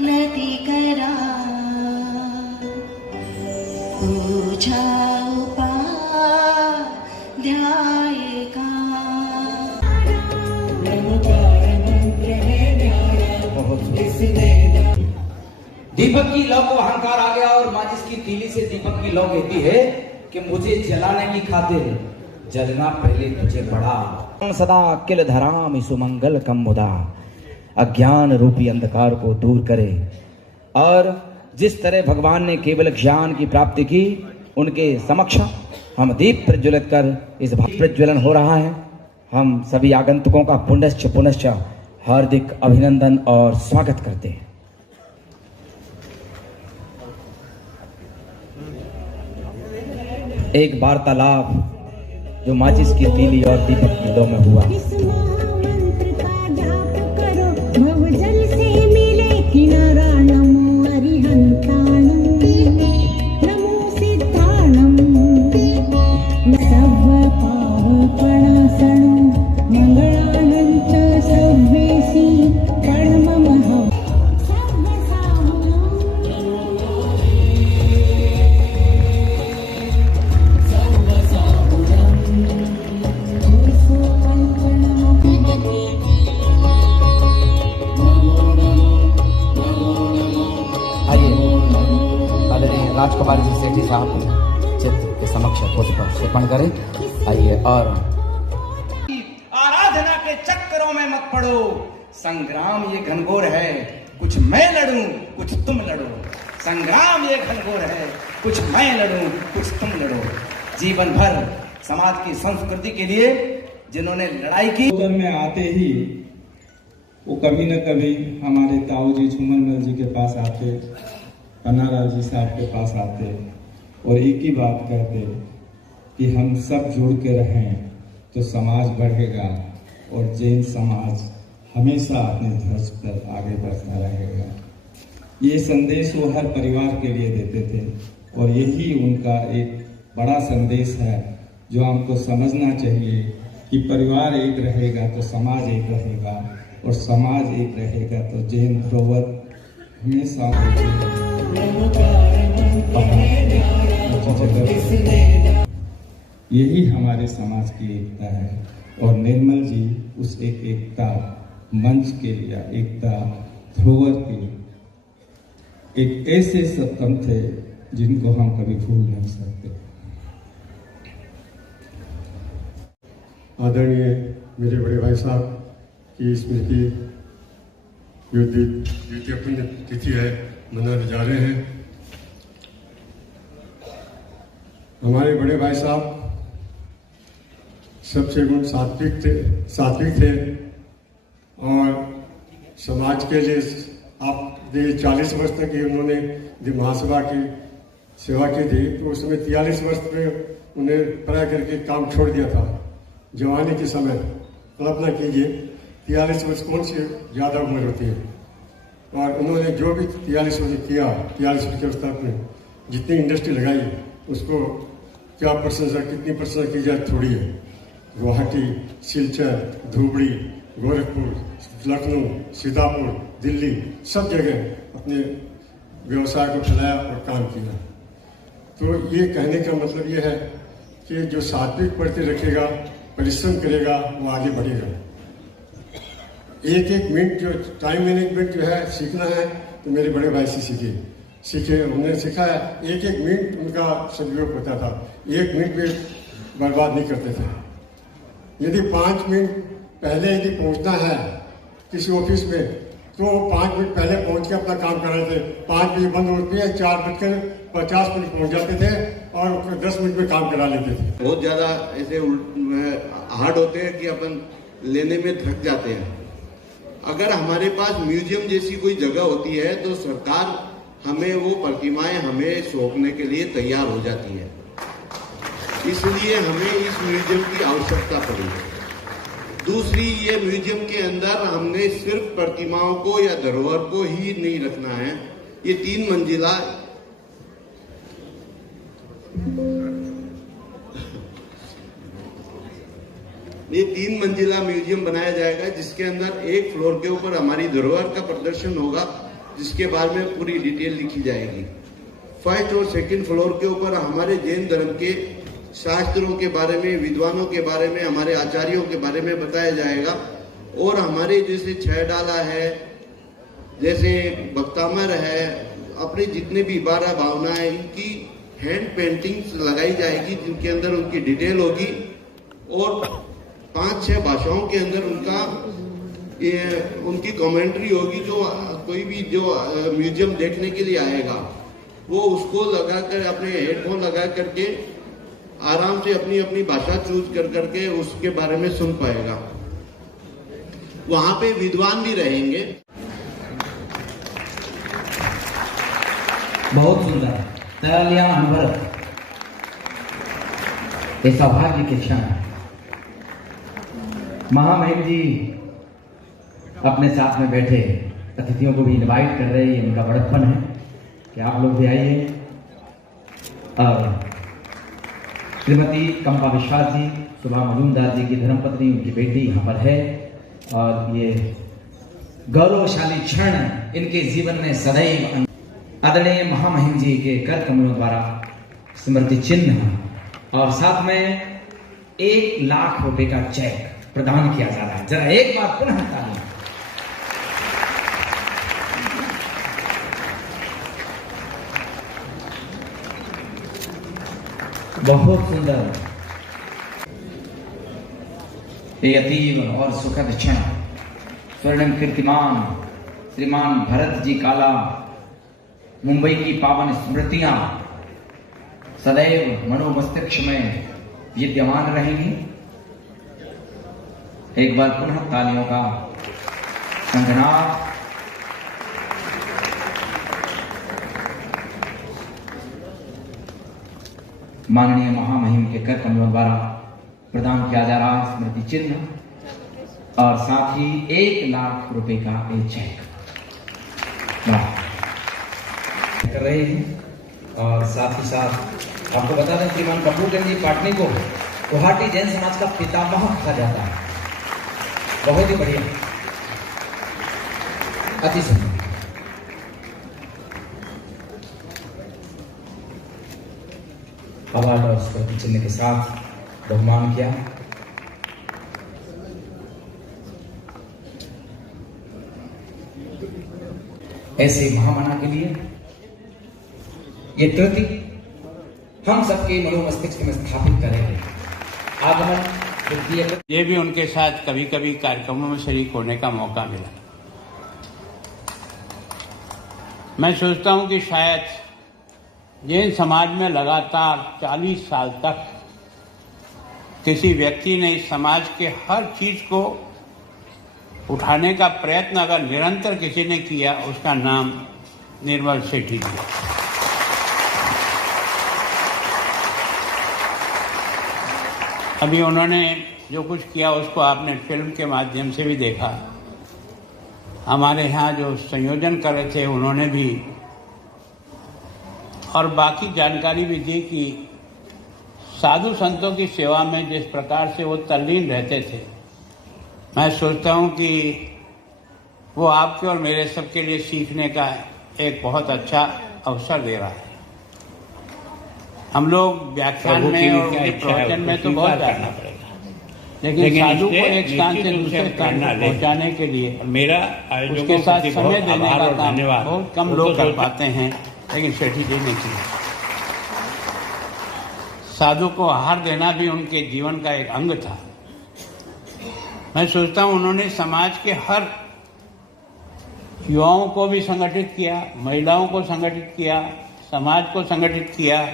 नदी करा तुझा उपाध्यायका दीपक की लौ को अहंकार आ गया और माचिस की तीली से दीपक की लौ कहती है कि मुझे जलाने की खातिर जलना पहले तुझे पड़ा। सदा किल धराम सुमंगल कम मुदा, अज्ञान रूपी अंधकार को दूर करे। और जिस तरह भगवान ने केवल ज्ञान की प्राप्ति की, उनके समक्ष हम दीप प्रज्वलित कर इस प्रज्वलन हो रहा है। हम सभी आगंतुकों का पुनश्च हार्दिक अभिनंदन और स्वागत करते हैं। एक वार्तालाप जो माचिस की तीली और दीपक की लौ में हुआ। राजकुमारी जी सेठी साहब चित्र के समक्ष पुष्प अर्पण करें। आइए। और आराधना के चक्करों में मत पड़ो, संग्राम ये घनघोर है, कुछ मैं लड़ूं कुछ तुम लड़ो। संग्राम ये घनघोर है, कुछ मैं लड़ूं कुछ तुम लड़ो। जीवन भर समाज की संस्कृति के लिए जिन्होंने लड़ाई की, में आते ही वो कभी न कभी हमारे ताऊ जी झूमर मल जी के पास आते, पन्नालाल जी साहब के पास आते और एक ही बात कहते कि हम सब जुड़ के रहें तो समाज बढ़ेगा और जैन समाज हमेशा अपने ध्वज पर आगे बढ़ता रहेगा। ये संदेश वो हर परिवार के लिए देते थे और यही उनका एक बड़ा संदेश है जो हमको समझना चाहिए कि परिवार एक रहेगा तो समाज एक रहेगा और समाज एक रहेगा तो जैन धरोहर हमेशा। यही हमारे समाज की एकता है और निर्मल जी उस एकता मंच के या एकता धरोहर के एक ऐसे सप्तम थे जिनको हम कभी भूल नहीं सकते। आदरणीय मेरे बड़े भाई साहब की स्मृति जो द्वितीय पुण्य तिथि है मनाने जा रहे हैं। हमारे बड़े भाई साहब सबसे गुण सात्विक थे और समाज के लिए आप 40 वर्ष तक ही उन्होंने महासभा की सेवा की थी, तो उसमें 43 वर्ष में उन्हें पढ़ाई करके काम छोड़ दिया था। जवानी के समय कल्पना कीजिए 43 वर्ष कौन सी ज़्यादा उम्र होती है, और उन्होंने जो भी 43 वर्ष किया, 43 वर्ष के अवस्था में जितनी इंडस्ट्री लगाई उसको क्या प्रशंसा, कितनी प्रशंसा की जाए थोड़ी है। गुवाहाटी, सिलचर, धुबरी, गोरखपुर, लखनऊ, सीतापुर, दिल्ली सब जगह अपने व्यवसाय को फैलाया और काम किया। तो ये कहने का मतलब ये है कि जो सात्विक प्रति रखेगा, परिश्रम करेगा, वो आगे बढ़ेगा। एक मिनट जो टाइम मैनेजमेंट जो है सीखना है तो मेरे बड़े भाई से सीखे उन्होंने सिखाया। एक मिनट उनका सदुपयोग होता था, 1 मिनट भी बर्बाद नहीं करते थे। यदि 5 मिनट पहले यदि पहुंचना है किसी ऑफिस में तो 5 मिनट पहले पहुंच के अपना काम कर रहे थे। 5 बजे बंद होती है, 4:50 पहुंच जाते थे और 10 मिनट में काम करा लेते थे। बहुत ज्यादा ऐसे हार्ड होते हैं कि अपन लेने में थक जाते हैं। अगर हमारे पास म्यूजियम जैसी कोई जगह होती है तो सरकार हमें वो प्रतिमाएं हमें सौंपने के लिए तैयार हो जाती है, इसलिए हमें इस म्यूजियम की आवश्यकता पड़ी है। दूसरी, ये म्यूजियम के अंदर हमने सिर्फ प्रतिमाओं को या धरोहर को ही नहीं रखना है। ये 3 मंजिला ये 3 मंजिला म्यूजियम बनाया जाएगा जिसके अंदर एक फ्लोर के ऊपर हमारी धरोहर का प्रदर्शन होगा जिसके बारे में पूरी डिटेल लिखी जाएगी। फर्स्ट और सेकंड फ्लोर के ऊपर हमारे जैन धर्म के शास्त्रों के बारे में, विद्वानों के बारे में, हमारे आचार्यों के बारे में बताया जाएगा। और हमारे जैसे छह डाला है, जैसे भक्तामर है, अपने जितने भी 12 भावना है, इनकी हैंड पेंटिंग्स लगाई जाएगी जिनके अंदर उनकी डिटेल होगी। और 5-6 भाषाओं के अंदर उनकी कमेंट्री होगी। जो कोई भी जो म्यूजियम देखने के लिए आएगा वो उसको लगाकर, अपने हेडफोन लगा करके आराम से अपनी अपनी भाषा चूज कर करके उसके बारे में सुन पाएगा। वहां पे विद्वान भी रहेंगे। बहुत सुंदर, तालियां अनवरत। ये सौभाग्य के क्षण है। महामहिम जी अपने साथ में बैठे अतिथियों को भी इनवाइट कर रहे हैं। इनका बड़प्पन है कि आप लोग भी आइए। और श्रीमती कंपा विश्वास जी, सुभा मजूमदार जी की धर्मपत्नी, उनकी बेटी यहाँ पर है। और ये गौरवशाली क्षण इनके जीवन में सदैव आदरणीय महामहिम जी के कर कमलों द्वारा स्मृति चिन्ह और साथ में 1 लाख रुपए का चेक प्रदान किया जा रहा है। जरा एक बार पुनः ताली। बहुत सुंदर, ये अतीब और सुखद क्षण स्वर्णिम कीर्तिमान श्रीमान भरत जी काला, मुंबई की पावन स्मृतियां सदैव मनोमस्तिष्क में विद्यमान रहेंगी। एक बार पुनः तालियों का संघनाद। माननीय महामहिम के कर कमलों द्वारा प्रदान किया जा रहा स्मृति चिन्ह और साथ ही 1 लाख रुपए का एक चेक कर रहे हैं। और साथ ही साथ आपको बता दें, श्रीमान कपूर जी पाटनी को गुवाहाटी जैन समाज का पितामह कहा जाता है। बहुत ही बढ़िया, अति सुंदर। अवार्ड और स्मृति चिन्ह के साथ बहुमान किया। ऐसे महामना के लिए ये कृति हम सबके मनोमस्तिष्क में स्थापित करेंगे। आगमन ये भी उनके साथ कभी कभी कार्यक्रमों में शरीक होने का मौका मिला। मैं सोचता हूं कि शायद जैन समाज में लगातार 40 साल तक किसी व्यक्ति ने इस समाज के हर चीज को उठाने का प्रयत्न अगर निरंतर किसी ने किया, उसका नाम निर्मल सेठी जी। अभी उन्होंने जो कुछ किया उसको आपने फिल्म के माध्यम से भी देखा। हमारे यहाँ जो संयोजन कर रहे थे उन्होंने भी, और बाकी जानकारी भी दी कि साधु संतों की सेवा में जिस प्रकार से वो तल्लीन रहते थे, मैं सोचता हूँ कि वो आपके और मेरे सबके लिए सीखने का एक बहुत अच्छा अवसर दे रहा है। हम लोग व्याख्यान में और प्रवचन में तो बहुत जानना पड़ेगा, लेकिन साधु को एक स्थान से दूसरे स्थान पर पहुँचाने के लिए मेरा उसके साथ समय देने का काम बहुत कम लोग कर पाते हैं, लेकिन सेठी जी ने किया। साधु को आहार देना भी उनके जीवन का एक अंग था। मैं सोचता हूँ उन्होंने समाज के हर युवाओं को भी संगठित किया, महिलाओं को संगठित किया, समाज को संगठित किया,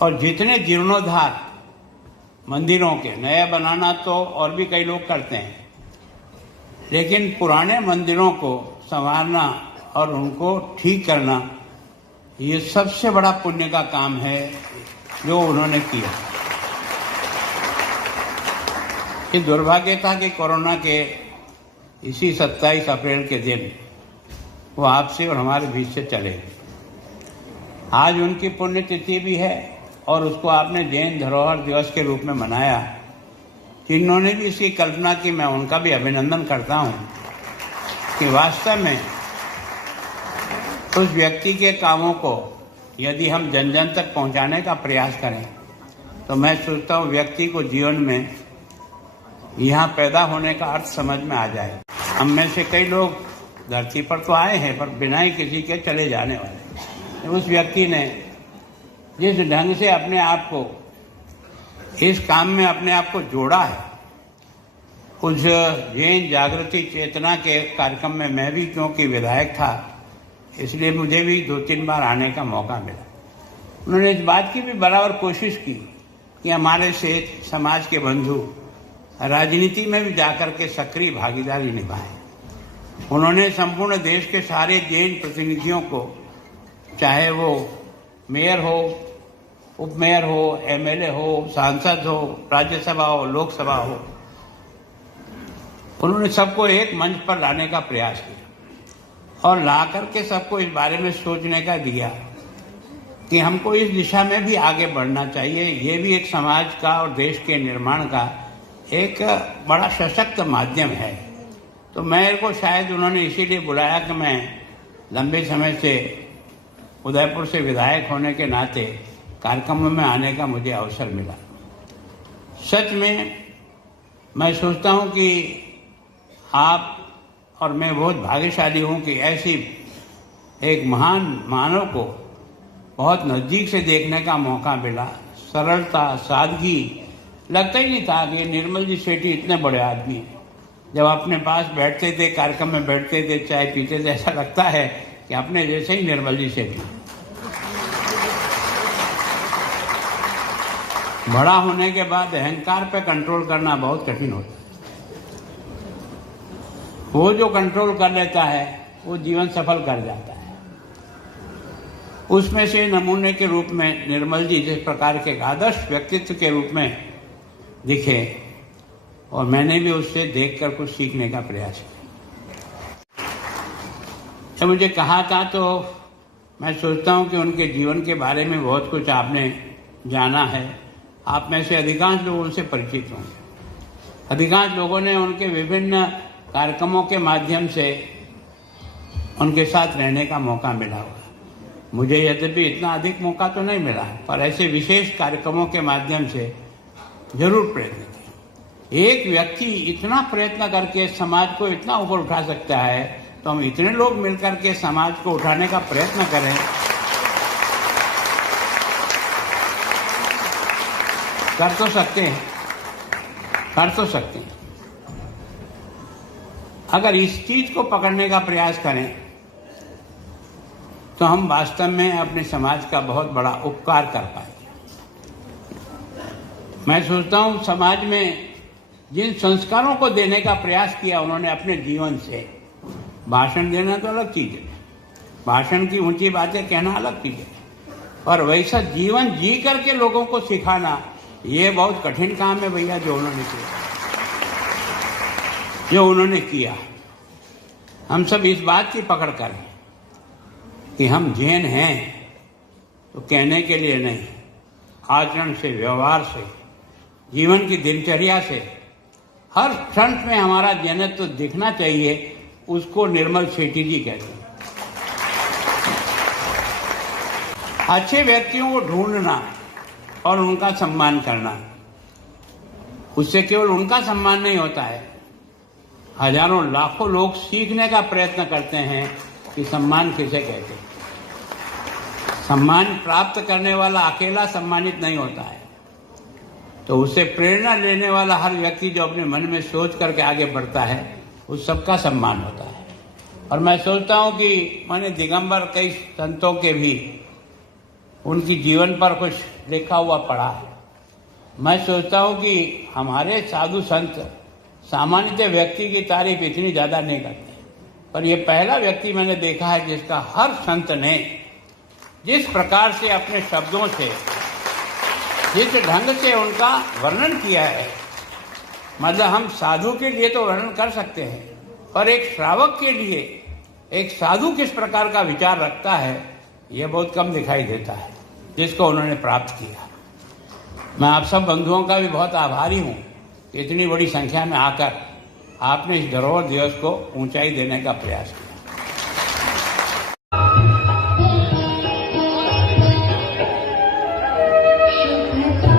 और जितने जीर्णोद्धार मंदिरों के नया बनाना तो और भी कई लोग करते हैं, लेकिन पुराने मंदिरों को संवारना और उनको ठीक करना, ये सबसे बड़ा पुण्य का काम है जो उन्होंने किया। ये दुर्भाग्य था कि कोरोना के इसी 27 अप्रैल के दिन वो आपसे और हमारे बीच से चले। आज उनकी पुण्यतिथि भी है और उसको आपने जैन धरोहर दिवस के रूप में मनाया। जिन्होंने भी इसकी कल्पना की, मैं उनका भी अभिनंदन करता हूँ कि वास्तव में उस व्यक्ति के कामों को यदि हम जन जन तक पहुंचाने का प्रयास करें तो मैं सोचता हूँ व्यक्ति को जीवन में यहाँ पैदा होने का अर्थ समझ में आ जाए। हम में से कई लोग धरती पर तो आए हैं पर बिना ही किसी के चले जाने वाले। उस व्यक्ति ने जिस ढंग से अपने आप को इस काम में अपने आप को जोड़ा है, उस जैन जागृति चेतना के कार्यक्रम में मैं भी क्योंकि विधायक था इसलिए मुझे भी 2-3 बार आने का मौका मिला। उन्होंने इस बात की भी बराबर कोशिश की कि हमारे से समाज के बंधु राजनीति में भी जाकर के सक्रिय भागीदारी निभाएं। उन्होंने संपूर्ण देश के सारे जैन प्रतिनिधियों को, चाहे वो मेयर हो, उप मेयर हो, एमएलए हो, सांसद हो, राज्यसभा हो, लोकसभा हो, उन्होंने सबको एक मंच पर लाने का प्रयास किया और ला करके सबको इस बारे में सोचने का दिया कि हमको इस दिशा में भी आगे बढ़ना चाहिए। ये भी एक समाज का और देश के निर्माण का एक बड़ा सशक्त माध्यम है। तो मेरे को शायद उन्होंने इसीलिए बुलाया कि मैं लंबे समय से उदयपुर से विधायक होने के नाते कार्यक्रमों में आने का मुझे अवसर मिला। सच में मैं सोचता हूँ कि आप और मैं बहुत भाग्यशाली हूँ कि ऐसी एक महान मानव को बहुत नज़दीक से देखने का मौका मिला। सरलता, सादगी, लगता ही नहीं था कि निर्मल जी सेठी इतने बड़े आदमी हैं। जब अपने पास बैठते थे, कार्यक्रम में बैठते थे, चाय पीते थे, ऐसा लगता है कि अपने जैसे ही निर्मल जी सेठी। बड़ा होने के बाद अहंकार पे कंट्रोल करना बहुत कठिन होता है। वो जो कंट्रोल कर लेता है वो जीवन सफल कर जाता है। उसमें से नमूने के रूप में निर्मल जी जिस प्रकार के आदर्श व्यक्तित्व के रूप में दिखे और मैंने भी उससे देखकर कुछ सीखने का प्रयास किया। जब मुझे कहा था तो मैं सोचता हूँ कि उनके जीवन के बारे में बहुत कुछ आपने जाना है। आप में से अधिकांश लोग उनसे परिचित होंगे। अधिकांश लोगों ने उनके विभिन्न कार्यक्रमों के माध्यम से उनके साथ रहने का मौका मिला होगा। मुझे यद्यपि इतना अधिक मौका तो नहीं मिला, पर ऐसे विशेष कार्यक्रमों के माध्यम से जरूर प्रयत्न किया। एक व्यक्ति इतना प्रयत्न करके समाज को इतना ऊपर उठा सकता है, तो हम इतने लोग मिलकर के समाज को उठाने का प्रयत्न करें। कर तो सकते हैं, कर तो सकते हैं। अगर इस चीज को पकड़ने का प्रयास करें तो हम वास्तव में अपने समाज का बहुत बड़ा उपकार कर पाएंगे। मैं सोचता हूं समाज में जिन संस्कारों को देने का प्रयास किया उन्होंने अपने जीवन से, भाषण देना तो अलग चीज है, भाषण की ऊंची बातें कहना अलग चीज है, और वैसा जीवन जी करके लोगों को सिखाना ये बहुत कठिन काम है भैया, जो उन्होंने किया। हम सब इस बात की पकड़ कर कि हम जैन हैं तो कहने के लिए नहीं, आचरण से, व्यवहार से, जीवन की दिनचर्या से हर क्षण में हमारा जैनत्व तो दिखना चाहिए। उसको निर्मल सेठी जी कहते हैं। अच्छे व्यक्तियों को ढूंढना और उनका सम्मान करना, उससे केवल उनका सम्मान नहीं होता है, हजारों लाखों लोग सीखने का प्रयत्न करते हैं कि सम्मान किसे कहते हैं। सम्मान प्राप्त करने वाला अकेला सम्मानित नहीं होता है, तो उससे प्रेरणा लेने वाला हर व्यक्ति जो अपने मन में सोच करके आगे बढ़ता है उस सबका सम्मान होता है। और मैं सोचता हूं कि मैंने दिगंबर कई संतों के भी उनकी जीवन पर कुछ लिखा हुआ पढ़ा है। मैं सोचता हूं कि हमारे साधु संत सामान्यतः व्यक्ति की तारीफ इतनी ज्यादा नहीं करते, पर यह पहला व्यक्ति मैंने देखा है जिसका हर संत ने जिस प्रकार से अपने शब्दों से, जिस ढंग से उनका वर्णन किया है, मतलब हम साधु के लिए तो वर्णन कर सकते हैं, पर एक श्रावक के लिए एक साधु किस प्रकार का विचार रखता है यह बहुत कम दिखाई देता है, जिसको उन्होंने प्राप्त किया। मैं आप सब बंधुओं का भी बहुत आभारी हूँ कि इतनी बड़ी संख्या में आकर आपने इस धरोहर दिवस को ऊंचाई देने का प्रयास किया। लगा